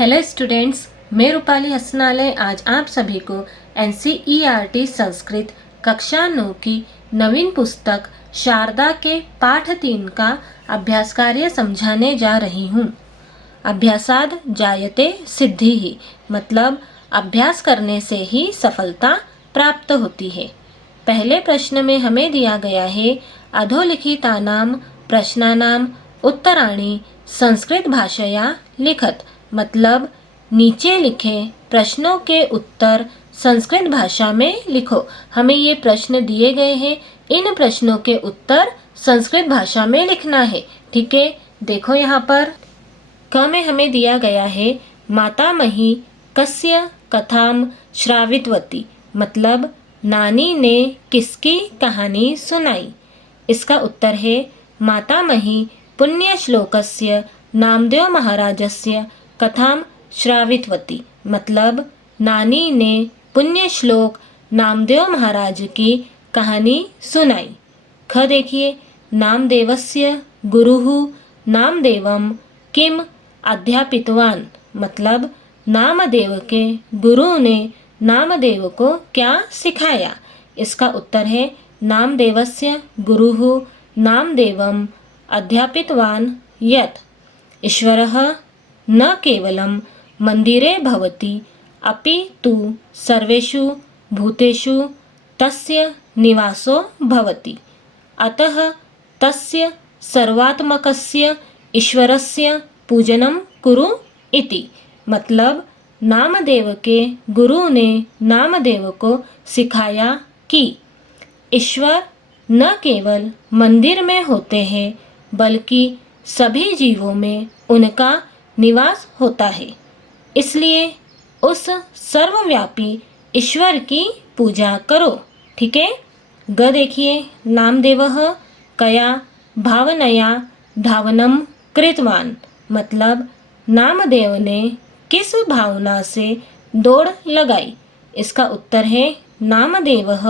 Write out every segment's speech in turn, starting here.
Hello students, मैं रूपाली हसनालय आज आप सभी को एनसीईआरटी संस्कृत कक्षा 9 की नवीन पुस्तक शारदा के पाठ 3 का अभ्यास कार्य समझाने जा रही हूँ। अभ्यासाद जायते सिद्धि, मतलब अभ्यास करने से ही सफलता प्राप्त होती है। पहले प्रश्न में हमें दिया गया है अधोलिखितानां प्रश्नानां उत्तराणि संस्कृत भाषया लिखत, मतलब नीचे लिखे प्रश्नों के उत्तर संस्कृत भाषा में लिखो। हमें ये प्रश्न दिए गए हैं, इन प्रश्नों के उत्तर संस्कृत भाषा में लिखना है। ठीक है, देखो यहाँ पर क में हमें दिया गया है मातामही कस्य कथाम श्रावितवती, मतलब नानी ने किसकी कहानी सुनाई। इसका उत्तर है मातामही पुण्यश्लोकस्य नामदेव महाराजस्य कथाम श्रावितवती, मतलब नानी ने पुण्य श्लोक नामदेव महाराज की कहानी सुनाई। ख देखिए, नामदेवस्य गुरुः नामदेवम किम अध्यापितवान, मतलब नामदेव के गुरु ने नामदेव को क्या सिखाया। इसका उत्तर है नामदेवस्य गुरुः नामदेवम अध्यापितवान यत् ईश्वरः न केवलं मंदिरे भवति अपि तु सर्वेषु भूतेषु तस्य निवासो भवति, अतः तस्य सर्वात्मकस्य ईश्वरस्य पूजनं कुरु इति, मतलब नामदेव के गुरु ने नामदेव को सिखाया कि ईश्वर न केवल मंदिर में होते हैं बल्कि सभी जीवों में उनका निवास होता है, इसलिए उस सर्वव्यापी ईश्वर की पूजा करो। ठीक है। ग देखिए, नामदेवः कया भावनया धावनम कृतवान, मतलब नामदेव ने किस भावना से दौड़ लगाई। इसका उत्तर है नामदेवः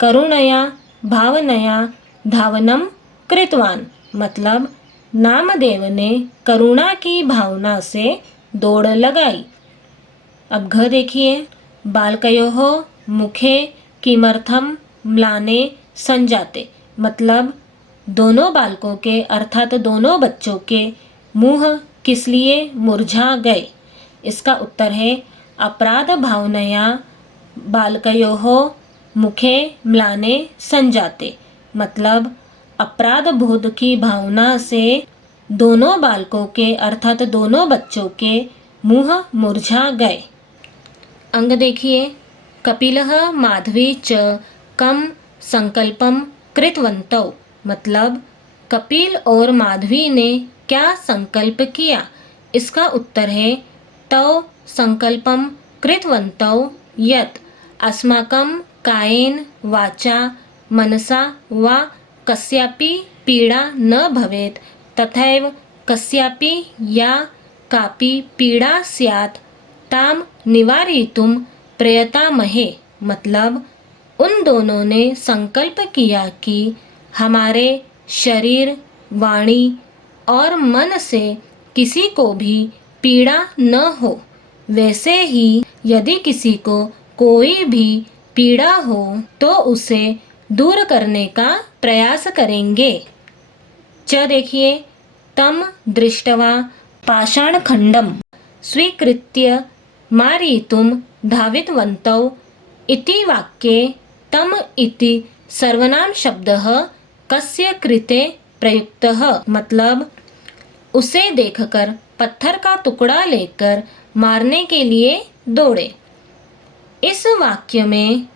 करुणया भावनया धावनम कृतवान, मतलब नामदेव ने करुणा की भावना से दौड़ लगाई। अब घ देखिए, बालकयोः मुखे किमर्थम म्लाने संजाते, मतलब दोनों बालकों के अर्थात दोनों बच्चों के मुंह किस लिए मुरझा गए। इसका उत्तर है अपराध भावनया बालकयोः मुखे म्लाने संजाते, मतलब अपराध बोध की भावना से दोनों बालकों के अर्थात दोनों बच्चों के मुंह मुरझा गए। अंग देखिए, कपिलः माधवी च कम संकल्पम कृतवन्तौ, मतलब कपिल और माधवी ने क्या संकल्प किया। इसका उत्तर है तौ संकल्पम कृतवन्तौ यत् अस्माकं कायेन वाचा मनसा वा कस्यापि पीड़ा न भवेत् तथैव कस्यापि या कापि पीड़ा स्यात् ताम निवारयितुं प्रयतामहे, मतलब उन दोनों ने संकल्प किया कि हमारे शरीर, वाणी और मन से किसी को भी पीड़ा न हो। वैसे ही यदि किसी को कोई भी पीड़ा हो तो उसे दूर करने का प्रयास करेंगे। च देखिए, तम दृष्ट्वा पाषाणखंडम स्वीकृत्य मारयितुं धावितवन्तौ इति वाक्ये तम इति सर्वनाम शब्दः कस्य कृते प्रयुक्तः, मतलब उसे देखकर पत्थर का टुकड़ा लेकर मारने के लिए दौड़े। इस वाक्य में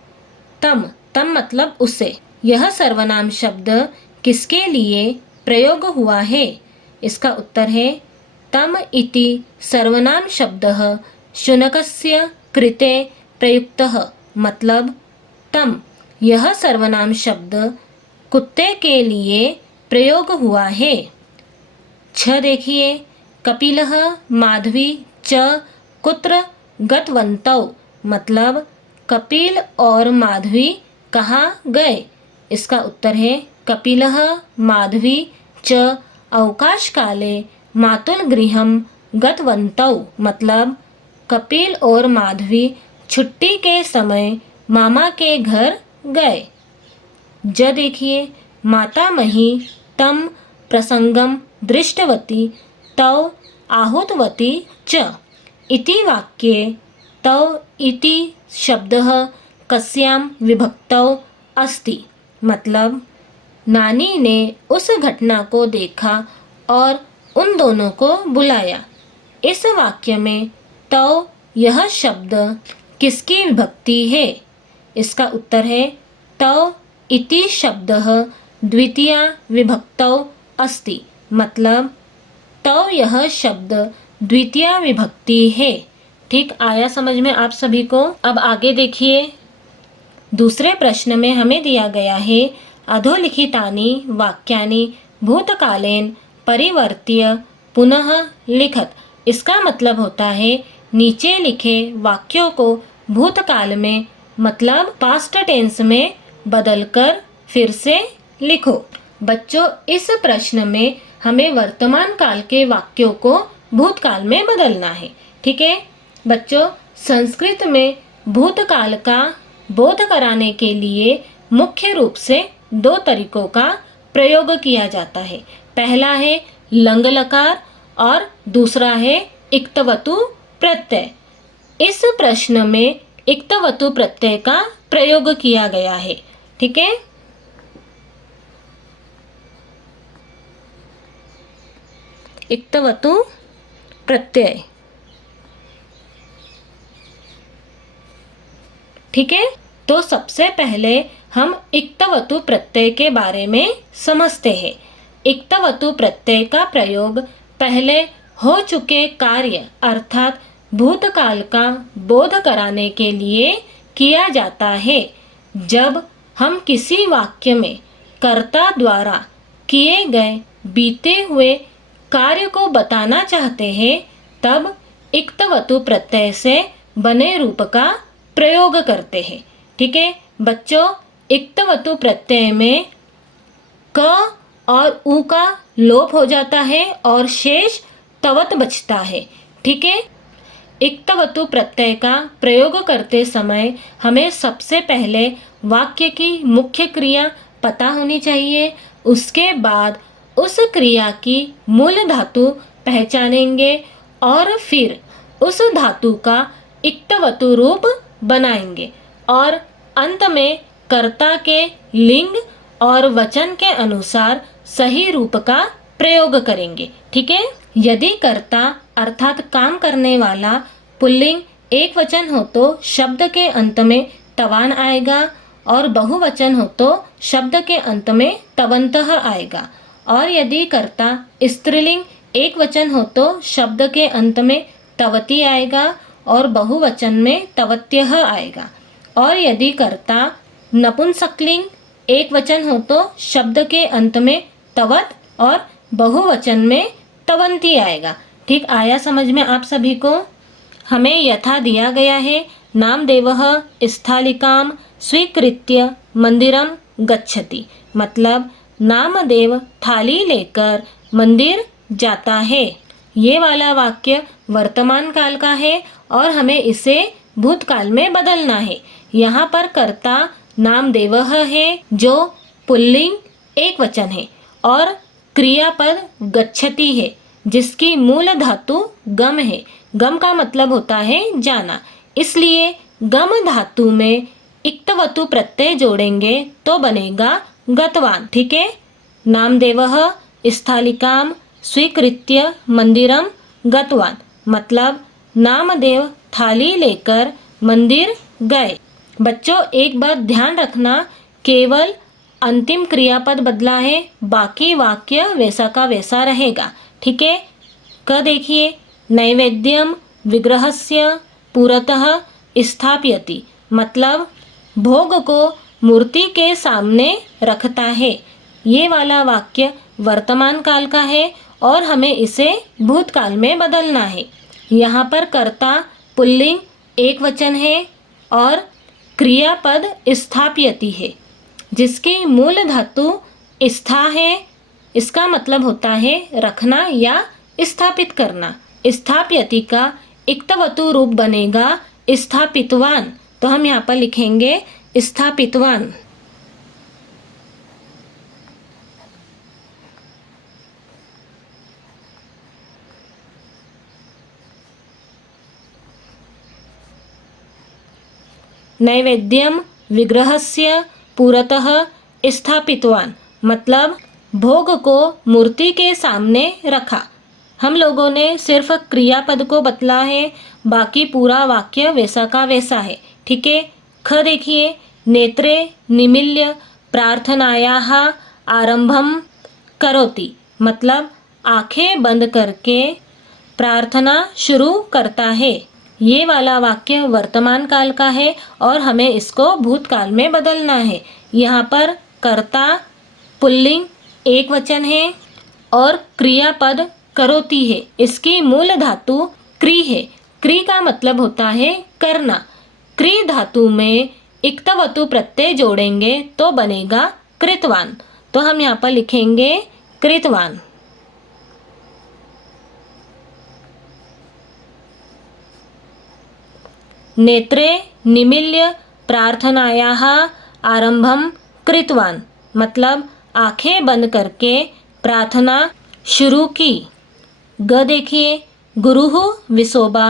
तम मतलब उसे, यह सर्वनाम शब्द किसके लिए प्रयोग हुआ है। इसका उत्तर है तम इति सर्वनाम शब्दः शुनकस्य कृते प्रयुक्तः, मतलब तम यह सर्वनाम शब्द कुत्ते के लिए प्रयोग हुआ है। छ देखिए, कपिलः माधवी च कुत्र गतवन्तौ, मतलब कपिल और माधवी कहाँ गए। इसका उत्तर है कपिलः माधवी च अवकाशकाले मातुलगृहं गतवन्तौ मतलब कपिल और माधवी छुट्टी के समय मामा के घर गए। ज देखिए, मातामही तं प्रसंगम दृष्टवती तौ आहूतवती च इति वाक्ये तौ इति शब्दः कस्यां विभक्तौ अस्ति। मतलब नानी ने उस घटना को देखा और उन दोनों को बुलाया। इस वाक्य में तौ यह शब्द किसकी विभक्ति है? इसका उत्तर है तौ इति शब्दः द्वितीया विभक्तौ अस्ति। मतलब तौ यह शब्द द्वितीया विभक्ति है। ठीक, आया समझ में आप सभी को? अब आगे देखिए, दूसरे प्रश्न में हमें दिया गया है अधोलिखितानि वाक्यानि भूतकालेन परिवर्त्य पुनः लिखत। इसका मतलब होता है नीचे लिखे वाक्यों को भूतकाल में मतलब पास्ट टेंस में बदलकर फिर से लिखो। बच्चों, इस प्रश्न में हमें वर्तमान काल के वाक्यों को भूतकाल में बदलना है। ठीक है बच्चों, संस्कृत में भूतकाल का बोध कराने के लिए मुख्य रूप से 2 तरीकों का प्रयोग किया जाता है। पहला है लंग लकार और दूसरा है इक्तवतु प्रत्यय। इस प्रश्न में इक्तवतु प्रत्यय का प्रयोग किया गया है। ठीक है, इक्तवतु प्रत्यय। ठीक है, तो सबसे पहले हम इक्तवतु प्रत्यय के बारे में समझते हैं। इक्तवतु प्रत्यय का प्रयोग पहले हो चुके कार्य अर्थात भूतकाल का बोध कराने के लिए किया जाता है। जब हम किसी वाक्य में कर्ता द्वारा किए गए बीते हुए कार्य को बताना चाहते हैं, तब इक्तवतु प्रत्यय से बने रूप का प्रयोग करते हैं। ठीक है बच्चों, इक्तवतु प्रत्यय में क और उ का लोप हो जाता है और शेष तवत बचता है। ठीक है, इक्तवतु प्रत्यय का प्रयोग करते समय हमें सबसे पहले वाक्य की मुख्य क्रिया पता होनी चाहिए। उसके बाद उस क्रिया की मूल धातु पहचानेंगे और फिर उस धातु का इक्तवतु रूप बनाएंगे और अंत में कर्ता के लिंग और वचन के अनुसार सही रूप का प्रयोग करेंगे। ठीक है, यदि कर्ता अर्थात काम करने वाला पुल्लिंग एक वचन हो तो शब्द के अंत में तवान आएगा और बहुवचन हो तो शब्द के अंत में तवंतः आएगा। और यदि कर्ता स्त्रीलिंग एक वचन हो तो शब्द के अंत में तवती आएगा और बहुवचन में तवत्यः आएगा। और यदि कर्ता नपुंसकलिंग एक वचन हो तो शब्द के अंत में तवत और बहुवचन में तवंती आएगा। ठीक, आया समझ में आप सभी को? हमें यथा दिया गया है नामदेवः स्थालिकां स्वीकृत्य मंदिरम गच्छति। मतलब नामदेव थाली लेकर मंदिर जाता है। ये वाला वाक्य वर्तमान काल का है और हमें इसे भूतकाल में बदलना है। यहाँ पर कर्ता नामदेवः है जो पुल्लिंग एक वचन है और क्रियापद गच्छति है जिसकी मूल धातु गम है। गम का मतलब होता है जाना, इसलिए गम धातु में इक्तवतु प्रत्यय जोड़ेंगे तो बनेगा गतवान। ठीक है, नामदेवः स्थालिकां स्वीकृत्य मंदिरम गतवान। मतलब नामदेव थाली लेकर मंदिर गए। बच्चों, एक बात ध्यान रखना, केवल अंतिम क्रियापद बदला है, बाकी वाक्य वैसा का वैसा रहेगा। ठीक है, क देखिए, नैवेद्यम विग्रहस्य पुरतः स्थापयति। मतलब भोग को मूर्ति के सामने रखता है। ये वाला वाक्य वर्तमान काल का है और हमें इसे भूतकाल में बदलना है। यहाँ पर कर्ता पुल्लिंग एक वचन है और क्रियापद स्थापयति है जिसकी मूल धातु स्था है। इसका मतलब होता है रखना या स्थापित करना। स्थापयति का इक्तवतु रूप बनेगा स्थापितवान। तो हम यहाँ पर लिखेंगे स्थापितवान। नैवेद्यम विग्रहस्य पुरतः स्थापितवान, मतलब भोग को मूर्ति के सामने रखा। हम लोगों ने सिर्फ क्रियापद को बतला है, बाकी पूरा वाक्य वैसा का वैसा है। ठीक है। ख देखिए, नेत्रे निमील्य प्रार्थनायाः आरंभम करोति, मतलब आंखें बंद करके प्रार्थना शुरू करता है। ये वाला वाक्य वर्तमान काल का है और हमें इसको भूतकाल में बदलना है। यहाँ पर कर्ता पुल्लिंग एक वचन है और क्रियापद करोति है। इसकी मूल धातु क्री है। क्री का मतलब होता है करना। क्री धातु में इक्तवतु प्रत्यय जोड़ेंगे तो बनेगा कृतवान। तो हम यहाँ पर लिखेंगे कृतवान। नेत्रे निमील्य प्रार्थनायाः आरंभम कृतवान, मतलब आंखें बंद करके प्रार्थना शुरू की। ग देखिए, गुरुः विसोबा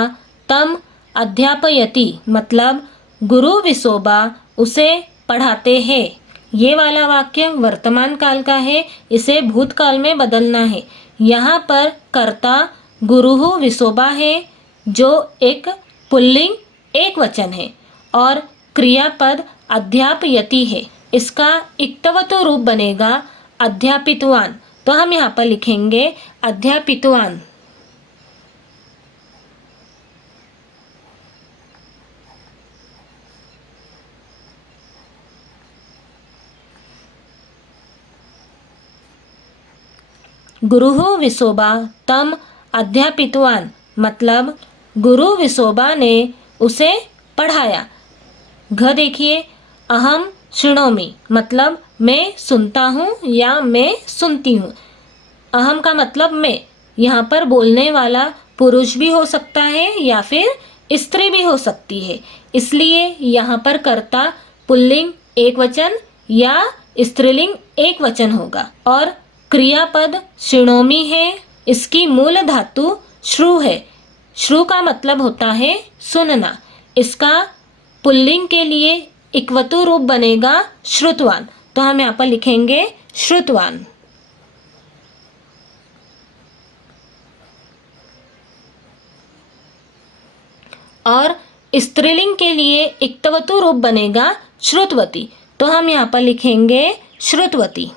तम अध्यापयति, मतलब गुरु विसोबा उसे पढ़ाते हैं। ये वाला वाक्य वर्तमान काल का है, इसे भूतकाल में बदलना है। यहाँ पर कर्ता गुरुः विसोबा है जो एक पुल्लिंग एक वचन है और क्रियापद अध्यापयति है। इसका इक्तवतु रूप बनेगा अध्यापितवान। तो हम यहाँ पर लिखेंगे अध्यापितवान। गुरुः विसोबा तम अध्यापितवान, मतलब गुरु विसोबा ने उसे पढ़ाया। घ देखिए, अहम शृणोमि, मतलब मैं सुनता हूँ या मैं सुनती हूँ। अहम का मतलब मैं। यहाँ पर बोलने वाला पुरुष भी हो सकता है या फिर स्त्री भी हो सकती है, इसलिए यहाँ पर कर्ता पुल्लिंग एक वचन या स्त्रीलिंग एक वचन होगा। और क्रियापद शृणोमि है। इसकी मूल धातु श्रु है। श्रु का मतलब होता है सुनना। इसका पुल्लिंग के लिए इक्वतु रूप बनेगा श्रुतवान। तो हम यहाँ पर लिखेंगे श्रुतवान। और स्त्रीलिंग के लिए इक्तवतु रूप बनेगा श्रुतवती। तो हम यहाँ पर लिखेंगे श्रुतवती।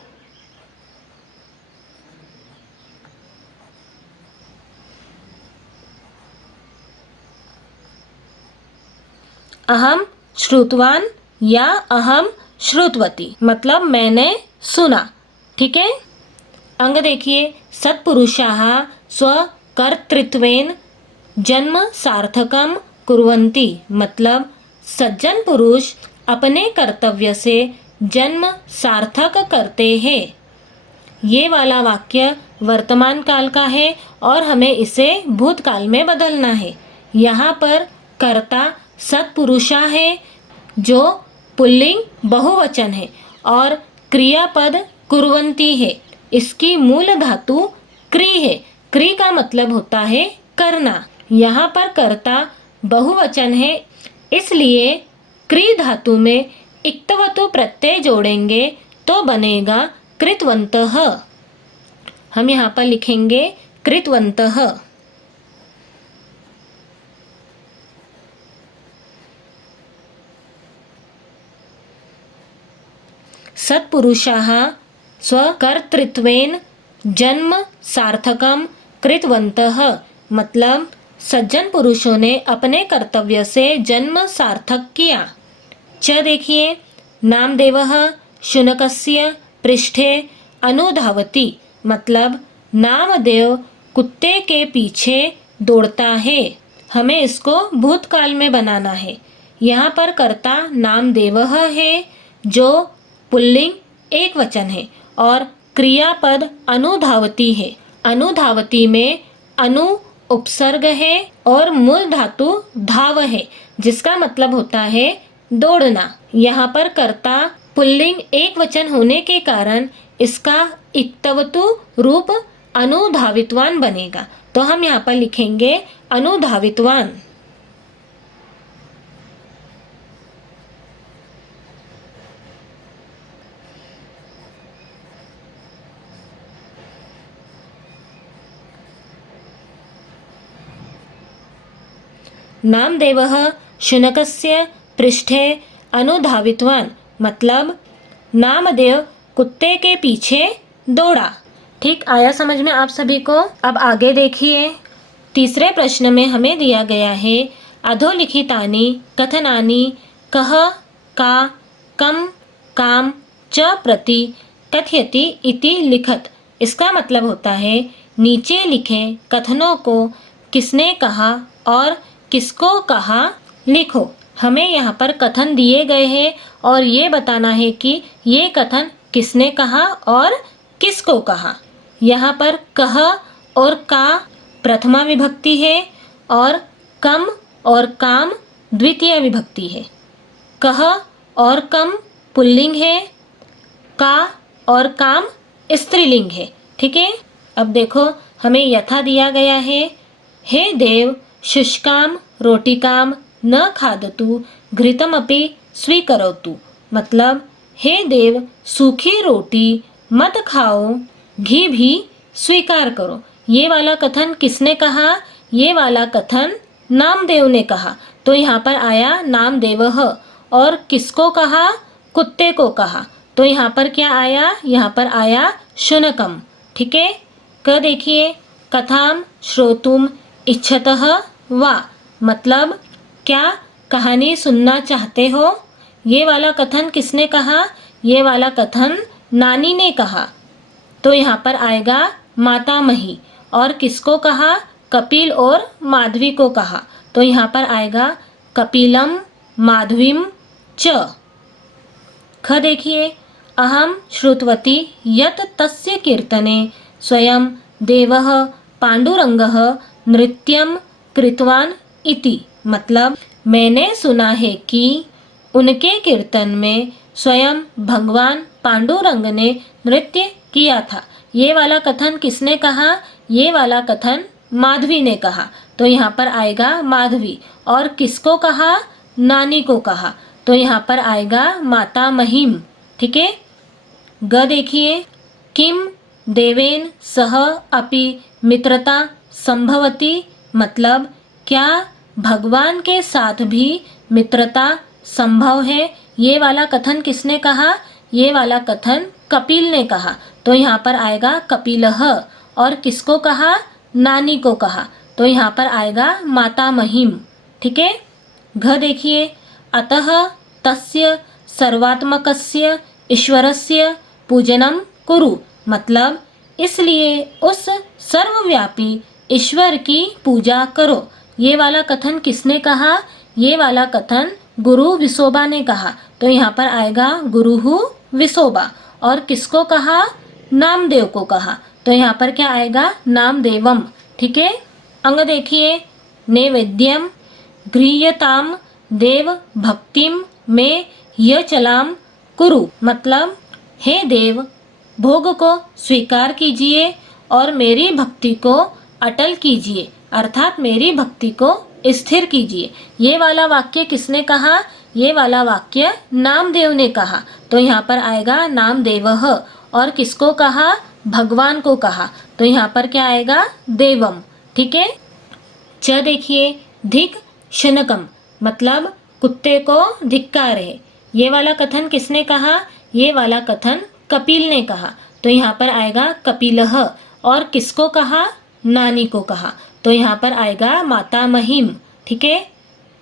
अहम श्रुतवान या अहम श्रुतवती, मतलब मैंने सुना। ठीक है। अंग देखिए, सत्पुरुषाः स्वकर्तृत्वेन जन्म सार्थकम कुर्वन्ति, मतलब सज्जन पुरुष अपने कर्तव्य से जन्म सार्थक करते हैं। ये वाला वाक्य वर्तमान काल का है और हमें इसे भूतकाल में बदलना है। यहाँ पर कर्ता सत्पुरुषा है जो पुल्लिंग बहुवचन है और क्रियापद कुर्वन्ति है। इसकी मूल धातु क्री है। क्री का मतलब होता है करना। यहाँ पर कर्ता बहुवचन है, इसलिए क्री धातु में इक्तवतु प्रत्यय जोड़ेंगे तो बनेगा कृतवन्तः। हम यहाँ पर लिखेंगे कृतवन्तः। सत्पुरुषाः स्वकर्तृत्वेन जन्म सार्थकम कृतवन्तः, मतलब सज्जन पुरुषों ने अपने कर्तव्य से जन्म सार्थक किया। च देखिए, नामदेवः शुनकस्य पृष्ठे अनुधावति, मतलब नामदेव कुत्ते के पीछे दौड़ता है। हमें इसको भूतकाल में बनाना है। यहाँ पर कर्ता नामदेवः है जो पुल्लिंग एक वचन है और क्रियापद अनुधावती है। अनुधावती में अनु उपसर्ग है और मूल धातु धाव है, जिसका मतलब होता है दौड़ना। यहाँ पर कर्ता पुल्लिंग एक वचन होने के कारण इसका इक्तवतु रूप अनुधावित्वान बनेगा। तो हम यहाँ पर लिखेंगे अनुधावित्वान। नामदेवः शुनकस्य पृष्ठे अनुधावित्वान, मतलब नामदेव कुत्ते के पीछे दौड़ा। ठीक आया समझ में आप सभी को? अब आगे देखिए, तीसरे प्रश्न में हमें दिया गया है अधोलिखितानि कथनानि कह का कम काम च प्रति कथयति इति लिखत। इसका मतलब होता है नीचे लिखे कथनों को किसने कहा और किसको कहा लिखो। हमें यहाँ पर कथन दिए गए हैं और ये बताना है कि ये कथन किसने कहा और किसको कहा। यहाँ पर कह और का प्रथमा विभक्ति है और कम और काम द्वितीय विभक्ति है। कह और कम पुल्लिंग है, का और काम स्त्रीलिंग है। ठीक है, अब देखो हमें यथा दिया गया है, हे देव शुष्काम रोटिकाम न खादतु घृतमपि स्वीकरोतु, मतलब हे देव सूखी रोटी मत खाओ, घी भी स्वीकार करो। ये वाला कथन किसने कहा? ये वाला कथन नामदेव ने कहा। तो यहाँ पर आया नामदेवः, और किसको कहा? कुत्ते को कहा। तो यहाँ पर क्या आया? यहाँ पर आया शुनकम। ठीक है, क देखिए, कथाम श्रोतुम इच्छतः वा, मतलब क्या कहानी सुनना चाहते हो। ये वाला कथन किसने कहा? ये वाला कथन नानी ने कहा। तो यहाँ पर आएगा मातामही, और किसको कहा? कपिल और माधवी को कहा। तो यहाँ पर आएगा कपिलम माधवीम च। ख देखिए, अहम श्रुतवती यत तस्य कीर्तने स्वयं देवः पांडुरंगः नृत्यम कृतवान इति, मतलब मैंने सुना है कि उनके कीर्तन में स्वयं भगवान पांडुरंग ने नृत्य किया था। ये वाला कथन किसने कहा? ये वाला कथन माधवी ने कहा। तो यहाँ पर आएगा माधवी, और किसको कहा? नानी को कहा। तो यहाँ पर आएगा माता महिम। ठीक है, ग देखिए, किम देवेन सह अपि मित्रता संभवती, मतलब क्या भगवान के साथ भी मित्रता संभव है। ये वाला कथन किसने कहा? ये वाला कथन कपिल ने कहा। तो यहाँ पर आएगा कपिलः, और किसको कहा? नानी को कहा। तो यहाँ पर आएगा माता महिम। ठीक है, घ देखिए, अतः तस्य सर्वात्मकस्य ईश्वरस्य पूजनम कुरु, मतलब इसलिए उस सर्वव्यापी ईश्वर की पूजा करो। ये वाला कथन किसने कहा? ये वाला कथन गुरु विसोबा ने कहा। तो यहाँ पर आएगा गुरुहु विसोबा, और किसको कहा? नामदेव को कहा। तो यहाँ पर क्या आएगा? नामदेवम। ठीक है, अंग देखिए, नैवेद्यम गृह्यताम देव भक्तिम में यचलाम कुरु, मतलब हे देव भोग को स्वीकार कीजिए और मेरी भक्ति को अटल कीजिए, अर्थात मेरी भक्ति को स्थिर कीजिए। ये वाला वाक्य किसने कहा? ये वाला वाक्य नामदेव ने कहा। तो यहाँ पर आएगा नामदेवः, और किसको कहा? भगवान को कहा। तो यहाँ पर क्या आएगा? देवम। ठीक है, च देखिए, धिक शुनकम, मतलब कुत्ते को धिक्कार है। ये वाला कथन किसने कहा? ये वाला कथन कपिल ने कहा। तो यहाँ पर आएगा कपिलः, और किसको कहा? नानी को कहा। तो यहाँ पर आएगा माता महिम। ठीक है,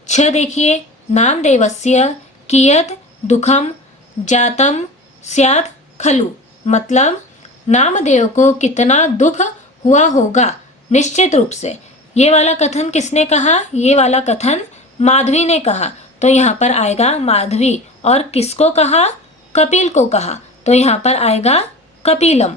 छ देखिए, नामदेवस्य कियत दुखम जातम स्यात् खलु, मतलब नामदेव को कितना दुख हुआ होगा निश्चित रूप से। ये वाला कथन किसने कहा? ये वाला कथन माधवी ने कहा। तो यहाँ पर आएगा माधवी, और किसको कहा? कपिल को कहा। तो यहाँ पर आएगा कपिलम।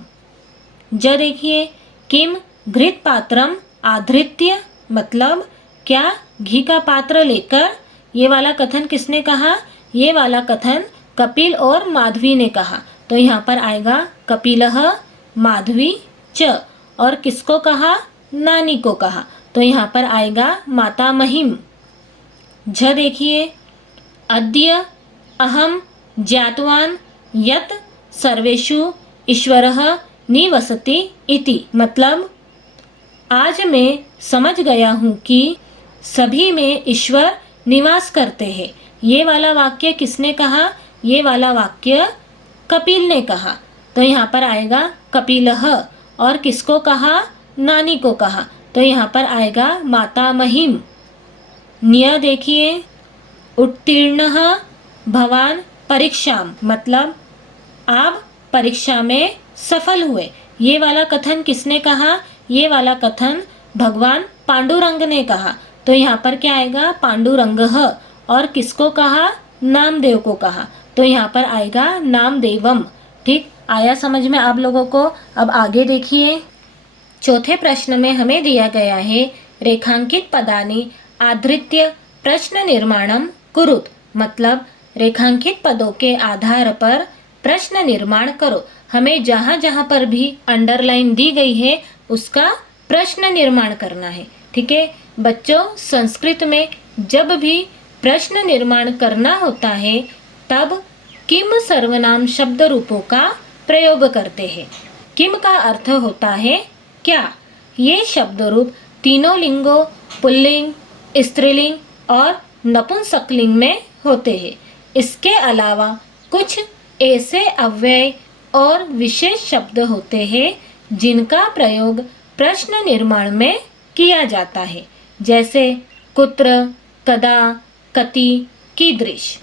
ज देखिए, किम घृत पात्रम आधृत्य मतलब क्या घी का पात्र लेकर। ये वाला कथन किसने कहा? ये वाला कथन कपिल और माधवी ने कहा। तो यहाँ पर आएगा कपिलः माधवी च। और किसको कहा? नानी को कहा। तो यहाँ पर आएगा माता महिम। झ देखिए, अद्य अहम ज्ञातवान यत सर्वेषु ईश्वरः निवसति इति मतलब आज मैं समझ गया हूँ कि सभी में ईश्वर निवास करते हैं। ये वाला वाक्य किसने कहा? ये वाला वाक्य कपिल ने कहा। तो यहाँ पर आएगा कपिलः। और किसको कहा? नानी को कहा। तो यहाँ पर आएगा माता महिम। न्य देखिए, उत्तीर्णः भवान परीक्षाम मतलब आप परीक्षा में सफल हुए। ये वाला कथन किसने कहा? ये वाला कथन भगवान पांडुरंग ने कहा। तो यहाँ पर क्या आएगा? पांडुरंगः। और किसको कहा? नामदेव को कहा। तो यहाँ पर आएगा नामदेवम। ठीक, आया समझ में आप लोगों को? अब आगे देखिए, चौथे प्रश्न में हमें दिया गया है रेखांकित पदानि आधृत्य प्रश्न निर्माणम कुरुत मतलब रेखांकित पदों के आधार पर प्रश्न निर्माण करो। हमें जहाँ जहाँ पर भी अंडरलाइन दी गई है उसका प्रश्न निर्माण करना है। ठीक है बच्चों, संस्कृत में जब भी प्रश्न निर्माण करना होता है तब किम सर्वनाम शब्द रूपों का प्रयोग करते हैं। किम का अर्थ होता है क्या। ये शब्द रूप तीनों लिंगों पुल्लिंग, स्त्रीलिंग और नपुंसकलिंग में होते हैं। इसके अलावा कुछ ऐसे अव्यय और विशेष शब्द होते हैं जिनका प्रयोग प्रश्न निर्माण में किया जाता है, जैसे कुत्र, कदा, कति, कीदृश।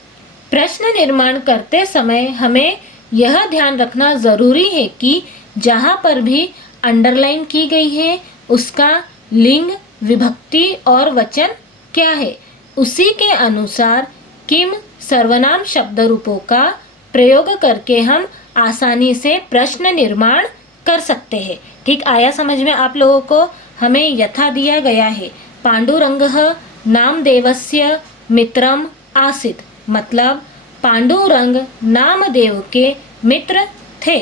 प्रश्न निर्माण करते समय हमें यह ध्यान रखना जरूरी है कि जहाँ पर भी अंडरलाइन की गई है उसका लिंग, विभक्ति और वचन क्या है, उसी के अनुसार किम सर्वनाम शब्द रूपों का प्रयोग करके हम आसानी से प्रश्न निर्माण कर सकते हैं। ठीक आया समझ में आप लोगों को? हमें यथा दिया गया है पांडुरंगः नामदेवस्य मित्रम आसीत् मतलब पांडुरंग नामदेव के मित्र थे।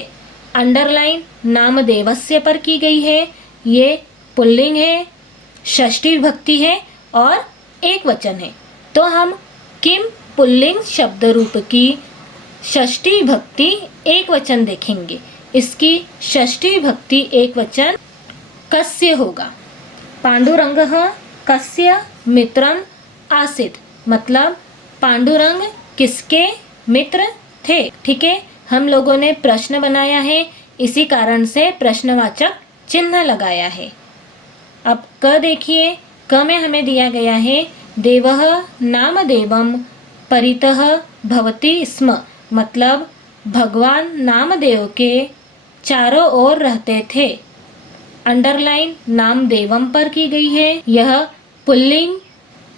अंडरलाइन नामदेवस्य पर की गई है। ये पुल्लिंग है, षष्ठी विभक्ति है और एक वचन है। तो हम किम पुल्लिंग शब्द रूप की षष्ठी विभक्ति एक वचन देखेंगे। इसकी षष्ठी विभक्ति एक वचन कस्य होगा। पांडुरंगः कस्य मित्रम आसीत् मतलब पांडुरंग किसके मित्र थे। ठीक है, हम लोगों ने प्रश्न बनाया है, इसी कारण से प्रश्नवाचक चिन्ह लगाया है। अब क देखिए, क में हमें दिया गया है देवः नामदेवम परितः भवति स्म मतलब भगवान नामदेव के चारों ओर रहते थे। अंडरलाइन नामदेवम पर की गई है। यह पुल्लिंग,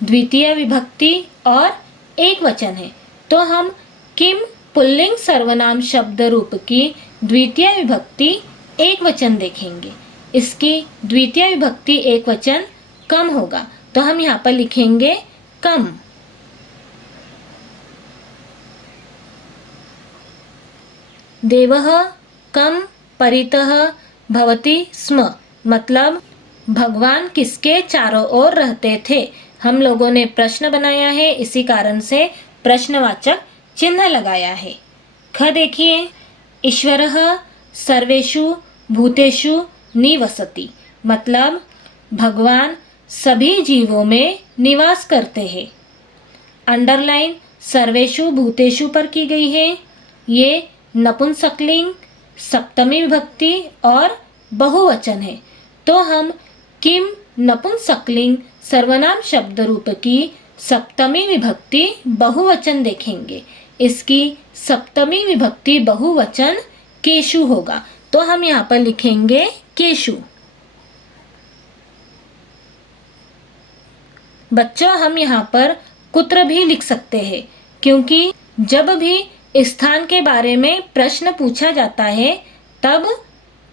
द्वितीय विभक्ति और एक वचन है। तो हम किम पुल्लिंग सर्वनाम शब्द रूप की द्वितीय विभक्ति एक वचन देखेंगे। इसकी द्वितीय विभक्ति एक वचन कम होगा, तो हम यहाँ पर लिखेंगे कम। देवः कम परितः भवति स्म मतलब भगवान किसके चारों ओर रहते थे। हम लोगों ने प्रश्न बनाया है, इसी कारण से प्रश्नवाचक चिन्ह लगाया है। ख देखिए, ईश्वरः सर्वेषु भूतेषु निवसति मतलब भगवान सभी जीवों में निवास करते हैं। अंडरलाइन सर्वेषु भूतेषु पर की गई है। ये नपुंसकलिंग, सप्तमी विभक्ति और बहुवचन है। तो हम किम नपुंसकलिंग सर्वनाम शब्द रूप की सप्तमी विभक्ति बहुवचन देखेंगे। इसकी सप्तमी विभक्ति बहुवचन केशु होगा, तो हम यहाँ पर लिखेंगे केशु। बच्चों, हम यहाँ पर कुत्र भी लिख सकते हैं, क्योंकि जब भी स्थान के बारे में प्रश्न पूछा जाता है तब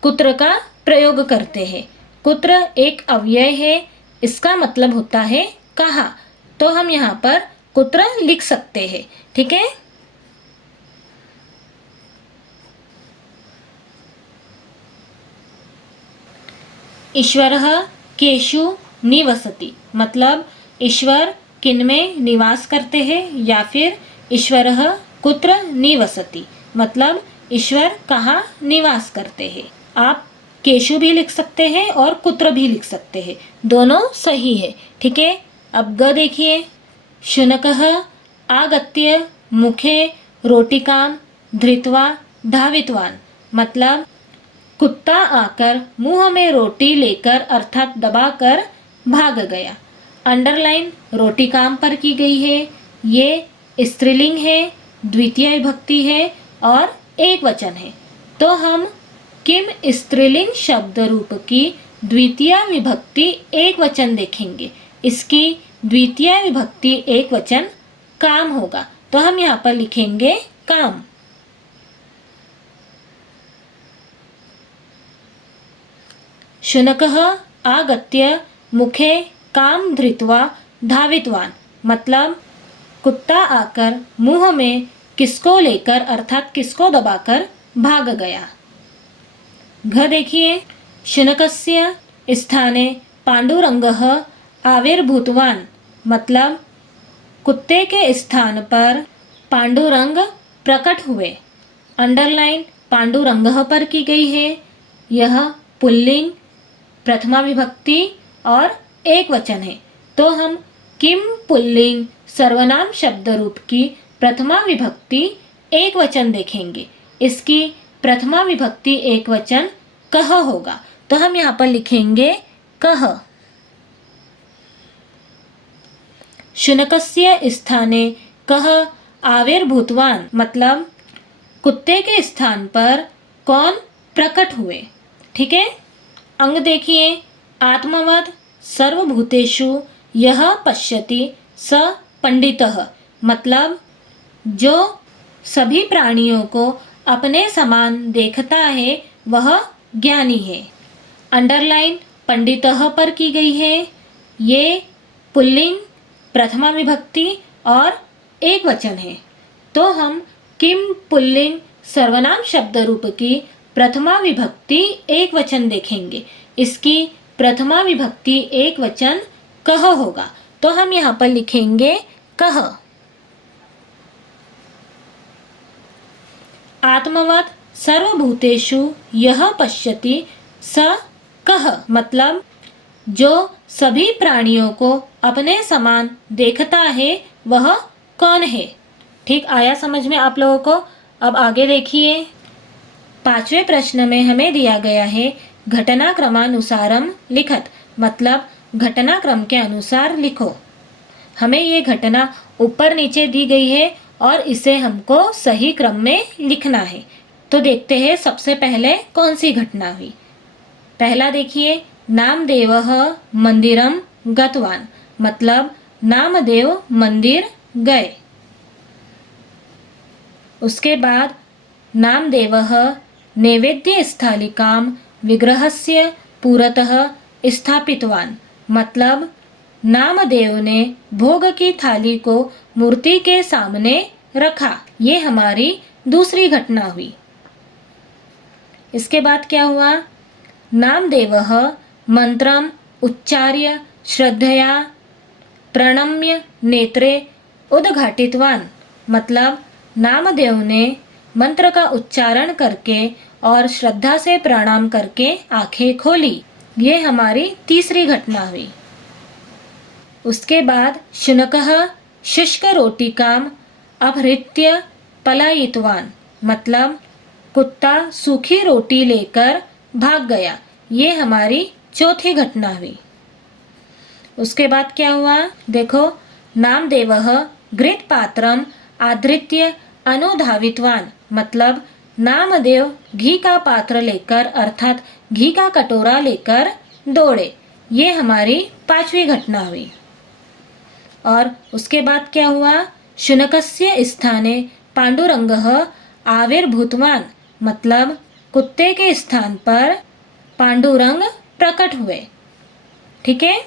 कुत्र का प्रयोग करते हैं। कुत्र एक अव्यय है, इसका मतलब होता है कहाँ। तो हम यहाँ पर कुत्र लिख सकते हैं। ठीक है। ईश्वरः केषु निवसति, मतलब ईश्वर किनमें निवास करते हैं, या फिर ईश्वरः कुत्र निवसति, मतलब ईश्वर कहाँ निवास करते हैं। आप केशु भी लिख सकते हैं और कुत्र भी लिख सकते हैं, दोनों सही है। ठीक है। अब ग देखिए, शुनकः आगत्य मुखे रोटिकां धृत्वा धावितवान, मतलब कुत्ता आकर मुंह में रोटी लेकर अर्थात दबाकर भाग गया। अंडरलाइन रोटिकाम पर की गई है। ये स्त्रीलिंग है, द्वितीय विभक्ति है और एक वचन है। तो हम किम स्त्रीलिंग शब्द रूप की द्वितीय विभक्ति एक वचन देखेंगे। इसकी द्वितीय विभक्ति एक वचन काम होगा, तो हम यहाँ पर लिखेंगे काम। शुनकः आगत्य मुखे काम धृत्वा धावितवान, मतलब कुत्ता आकर मुंह में किसको लेकर अर्थात किसको दबाकर भाग गया। घ देखिए, शुनकस्य स्थाने पांडुरंगः आविर्भूतवान, मतलब कुत्ते के स्थान पर पांडुरंग प्रकट हुए। अंडरलाइन पांडुरंगः पर की गई है। यह पुल्लिंग, प्रथमा विभक्ति और एक वचन है। तो हम किम पुल्लिंग सर्वनाम शब्द रूप की प्रथमा विभक्ति एक वचन देखेंगे। इसकी प्रथमा विभक्ति एक वचन कह होगा, तो हम यहाँ पर लिखेंगे कह। शुनकस्य स्थाने कह आविर्भूतवान, मतलब कुत्ते के स्थान पर कौन प्रकट हुए। ठीक है। अंग देखिए, आत्मवद सर्वभूतेषु यह पश्यति स पंडितः, मतलब जो सभी प्राणियों को अपने समान देखता है वह ज्ञानी है। अंडरलाइन पंडितः पर की गई है। ये पुल्लिंग, प्रथमा विभक्ति और एक वचन है। तो हम किम पुल्लिंग सर्वनाम शब्द रूप की प्रथमा विभक्ति एक वचन देखेंगे। इसकी प्रथमा विभक्ति एक वचन कह होगा, तो हम यहाँ पर लिखेंगे कह। आत्मवत् सर्वभूतेषु यह पश्यति स कह, मतलब जो सभी प्राणियों को अपने समान देखता है वह कौन है। ठीक आया समझ में आप लोगों को। अब आगे देखिए, पांचवें प्रश्न में हमें दिया गया है घटनाक्रमानुसारम लिखत, मतलब घटनाक्रम के अनुसार लिखो। हमें ये घटना ऊपर नीचे दी गई है और इसे हमको सही क्रम में लिखना है। तो देखते हैं सबसे पहले कौन सी घटना हुई। पहला देखिए, नामदेवः मंदिरम गतवान, मतलब नामदेव मंदिर गए। उसके बाद नामदेवः नैवेद्य स्थालिकां विग्रहस्य पुरतः स्थापितवान, मतलब नामदेव ने भोग की थाली को मूर्ति के सामने रखा। ये हमारी दूसरी घटना हुई। इसके बाद क्या हुआ, नामदेवः मंत्रम उच्चार्य श्रद्धया प्रणम्य नेत्रे उद्घाटितवान, मतलब नामदेव ने मंत्र का उच्चारण करके और श्रद्धा से प्रणाम करके आंखें खोली। ये हमारी तीसरी घटना हुई। उसके बाद शुनकः शुष्क रोटिकाम अपहृत्य पलायितवान, मतलब कुत्ता सूखी रोटी लेकर भाग गया। ये हमारी चौथी घटना हुई। उसके बाद क्या हुआ, देखो, नामदेवः घृत पात्रम आधृत्य अनुधावितवान, मतलब नामदेव घी का पात्र लेकर अर्थात घी का कटोरा लेकर दौड़े। ये हमारी पांचवी घटना हुई। और उसके बाद क्या हुआ, शुनकस्य स्थाने पांडुरंगः आविर्भूतवान, मतलब कुत्ते के स्थान पर पांडुरंग प्रकट हुए। ठीक है,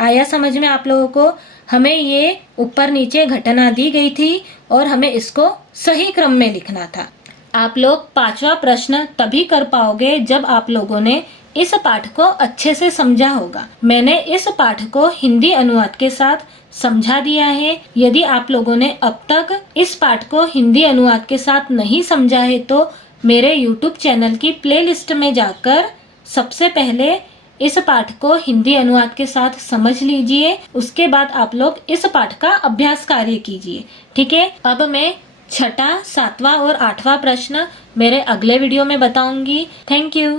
आया समझ में आप लोगों को? हमें ये ऊपर नीचे घटना दी गई थी और हमें इसको सही क्रम में लिखना था। आप लोग 5वां प्रश्न तभी कर पाओगे जब आप लोगों ने इस पाठ को अच्छे से समझा होगा। मैंने इस पाठ को हिंदी अनुवाद के साथ समझा दिया है। यदि आप लोगों ने अब तक इस पाठ को हिंदी अनुवाद के साथ नहीं समझा है तो मेरे YouTube चैनल की प्लेलिस्ट में जाकर सबसे पहले इस पाठ को हिंदी अनुवाद के साथ समझ लीजिए। उसके बाद आप लोग इस पाठ का अभ्यास कार्य कीजिए। ठीक है, अब मैं 6वां, 7वां और 8वां प्रश्न मेरे अगले वीडियो में बताऊंगी। Thank you.